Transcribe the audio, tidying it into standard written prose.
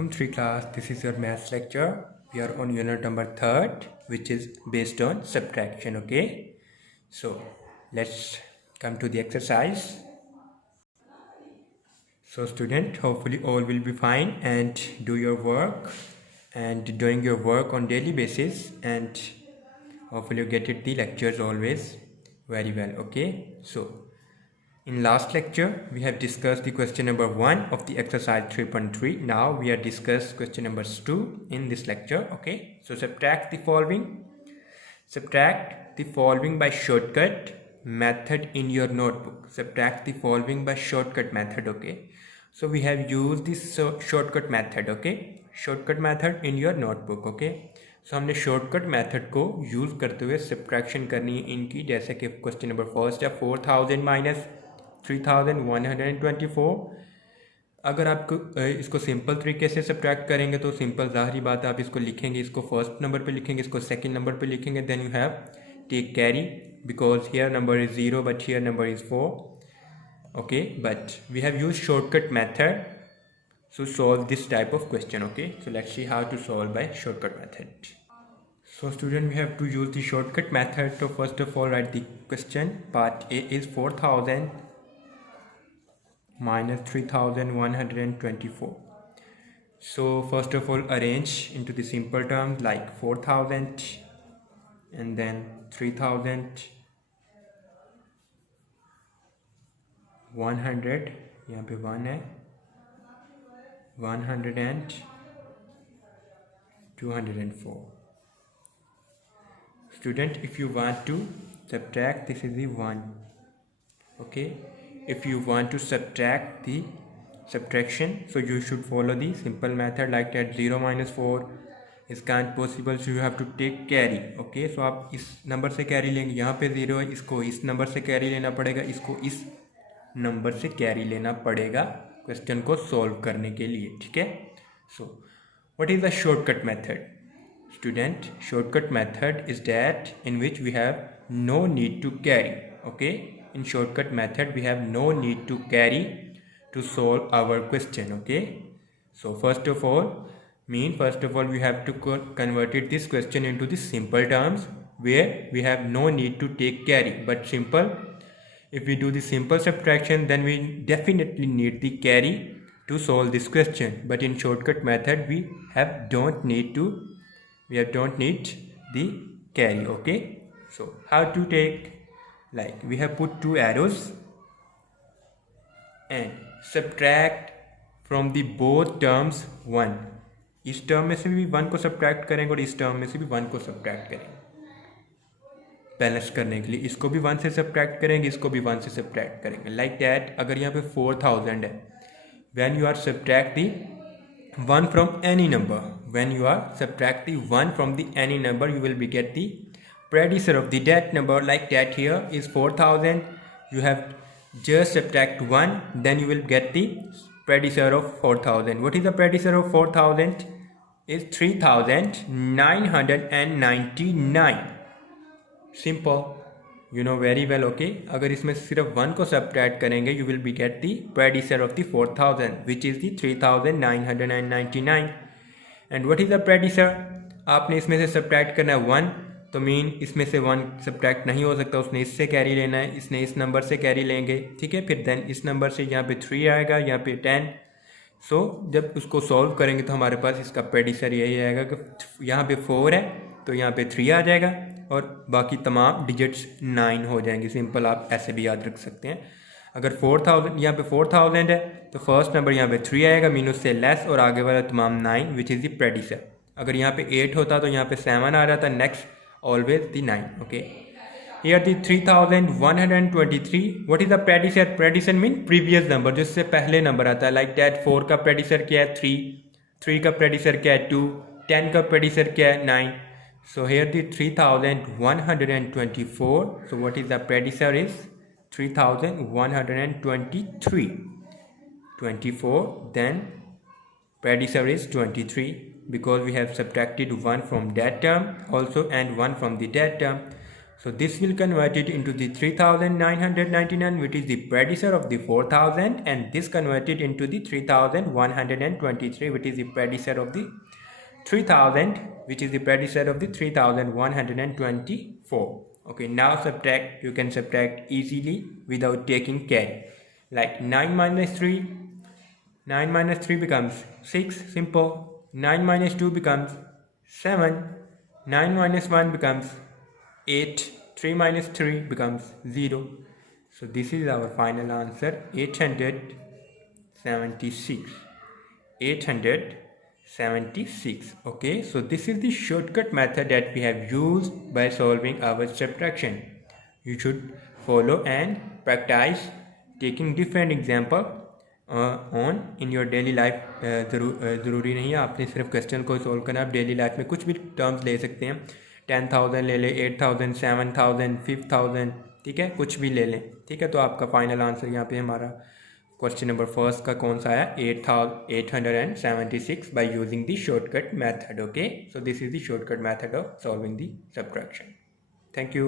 Welcome to class. This is your maths lecture. We are on unit number 3rd, which is based on subtraction. Okay, so let's come to the exercise. So student, hopefully all will be fine and do your work and doing your work on daily basis, and hopefully you get it the lectures always very well. Okay, so in last lecture, we have discussed the question number 1 of the exercise 3.3. Now we are discuss question number 2 in this lecture. Okay, so subtract the following. Subtract the following by shortcut method in your notebook. Subtract the following by shortcut method. Okay, so we have used this shortcut method. Okay, shortcut method in your notebook. Okay, सो हमने shortcut method को यूज़ करते हुए सब्ट्रैक्शन करनी है इनकी, जैसे कि question number first है 4000 माइनस 3124। अगर आप इसको सिंपल तरीके से सब्ट्रैक्ट करेंगे तो सिंपल ज़ाहिरी बात है, आप इसको लिखेंगे, इसको फर्स्ट नंबर पे लिखेंगे, इसको सेकंड नंबर पे लिखेंगे, then you have take carry because here number is 0 but here number is 4। Okay, but we have use shortcut method to solve this type of question. Okay, so let's see how to solve by shortcut method. So student, we have to use the shortcut method. So first of all, write the question. Part A is 4000 minus 3124. So first of all, arrange into the simple terms like 4000 and then 3100, यहाँ पे 1 है, 100 and 204. Student, if you want to subtract, this is the 1. Okay, if you want to subtract the subtraction, so you should follow the simple method like that. 0 minus 4 is can't possible, so you have to take carry. Okay, so आप इस नंबर से कैरी लेंगे, यहाँ पे 0 है, इसको इस नंबर से कैरी लेना पड़ेगा, इसको इस नंबर से कैरी लेना पड़ेगा क्वेश्चन को सॉल्व करने के लिए. ठीक है, so what is the shortcut method? Student, shortcut method is that in which we have no need to carry. Okay, in shortcut method we have no need to carry to solve our question. Okay, so first of all we have to converted this question into the simple terms where we have no need to take carry. But simple, if we do the simple subtraction, then we definitely need the carry to solve this question. But in shortcut method, we don't need the carry. Okay, so how to take, like we have put 2 arrows and subtract from the both terms 1. इस टर्म में से भी 1 को सब्ट्रैक्ट करेंगे और इस टर्म में से भी 1 को सब्ट्रैक्ट करेंगे बैलेंस करने के लिए. इसको भी 1 से सब्ट्रैक्ट करेंगे, इसको भी 1 से सब्ट्रैक्ट करेंगे, लाइक दैट. अगर यहाँ पे 4000 है, when you are subtract the 1 from any number, when you are subtract the 1 from the any number, you will be get the predecessor of the that number. Like that here is 4000, you have just subtract 1, then you will get the predecessor of 4000. What is the predecessor of 4000? Is 3999. Simple, you know very well. Okay, अगर इसमें सिर्फ 1 को सब्ट्रैक्ट करेंगे, you will be get दी प्रेडिसर of the 4000 which is the 3999. And what is the प्रेडिसर? आपने इसमें से सब्ट्रैक्ट करना है 1, तो मीन इसमें से 1 सब्ट्रैक्ट नहीं हो सकता, उसने इससे कैरी लेना है, इसने इस नंबर से कैरी लेंगे. ठीक है, फिर देन इस नंबर से यहाँ पे 3 आएगा, यहाँ पे 10. सो जब उसको सॉल्व करेंगे तो हमारे पास इसका प्रेडिसर यही आएगा कि यहाँ पे 4 है तो यहाँ पे 3 आ जाएगा और बाकी तमाम डिजिट्स 9 हो जाएंगे. सिंपल, आप ऐसे भी याद रख सकते हैं. अगर 4000 यहाँ पे 4000 है तो फर्स्ट नंबर यहाँ पे 3 आएगा, मीन उससे लेस, और आगे वाला तमाम 9 विच इज़ द प्रेडिसर. अगर यहाँ पे 8 होता तो यहाँ पे 7 आ रहा था, next always the 9. Okay, here the 3123. What is the प्रेडिसर? प्रेडिसर मीन प्रीवियस नंबर, जिससे पहले नंबर आता है. लाइक दैट 4 का प्रेडिसर क्या है? 3 का प्रेडिसर क्या है? 2. 10 का प्रेडिसर क्या है? 9. So here the 3124. So what is the predecessor is 3123. 24, then predecessor is 23 because we have subtracted 1 from that term also and 1 from the that term. So this will convert it into the 3999, which is the predecessor of the 4000, and this converted into the 3123, which is the predecessor of the 3000, which is the predecessor of the 3124. Okay, now subtract. You can subtract easily without taking carry. Like 9 minus 3 becomes 6, simple. 9 minus 2 becomes 7. 9 minus 1 becomes 8. 3 minus 3 becomes 0. So this is our final answer, 876. 876. Okay, so this is the shortcut method that we have used by solving our subtraction. You should follow and practice taking different example on in your daily life. ज़रूरी नहीं है आपने सिर्फ क्वेश्चन को सॉल्व करना. आप daily life में कुछ भी टर्म्स ले सकते हैं. 10,000 ले लें, 8,000, 7,000, 5,000, ठीक है, कुछ भी ले लें. ठीक है, तो आपका फाइनल आंसर यहाँ पे हमारा क्वेश्चन नंबर फर्स्ट का कौन सा आया, 876 by using the shortcut method. Okay, so this is the shortcut method of solving the subtraction. Thank you.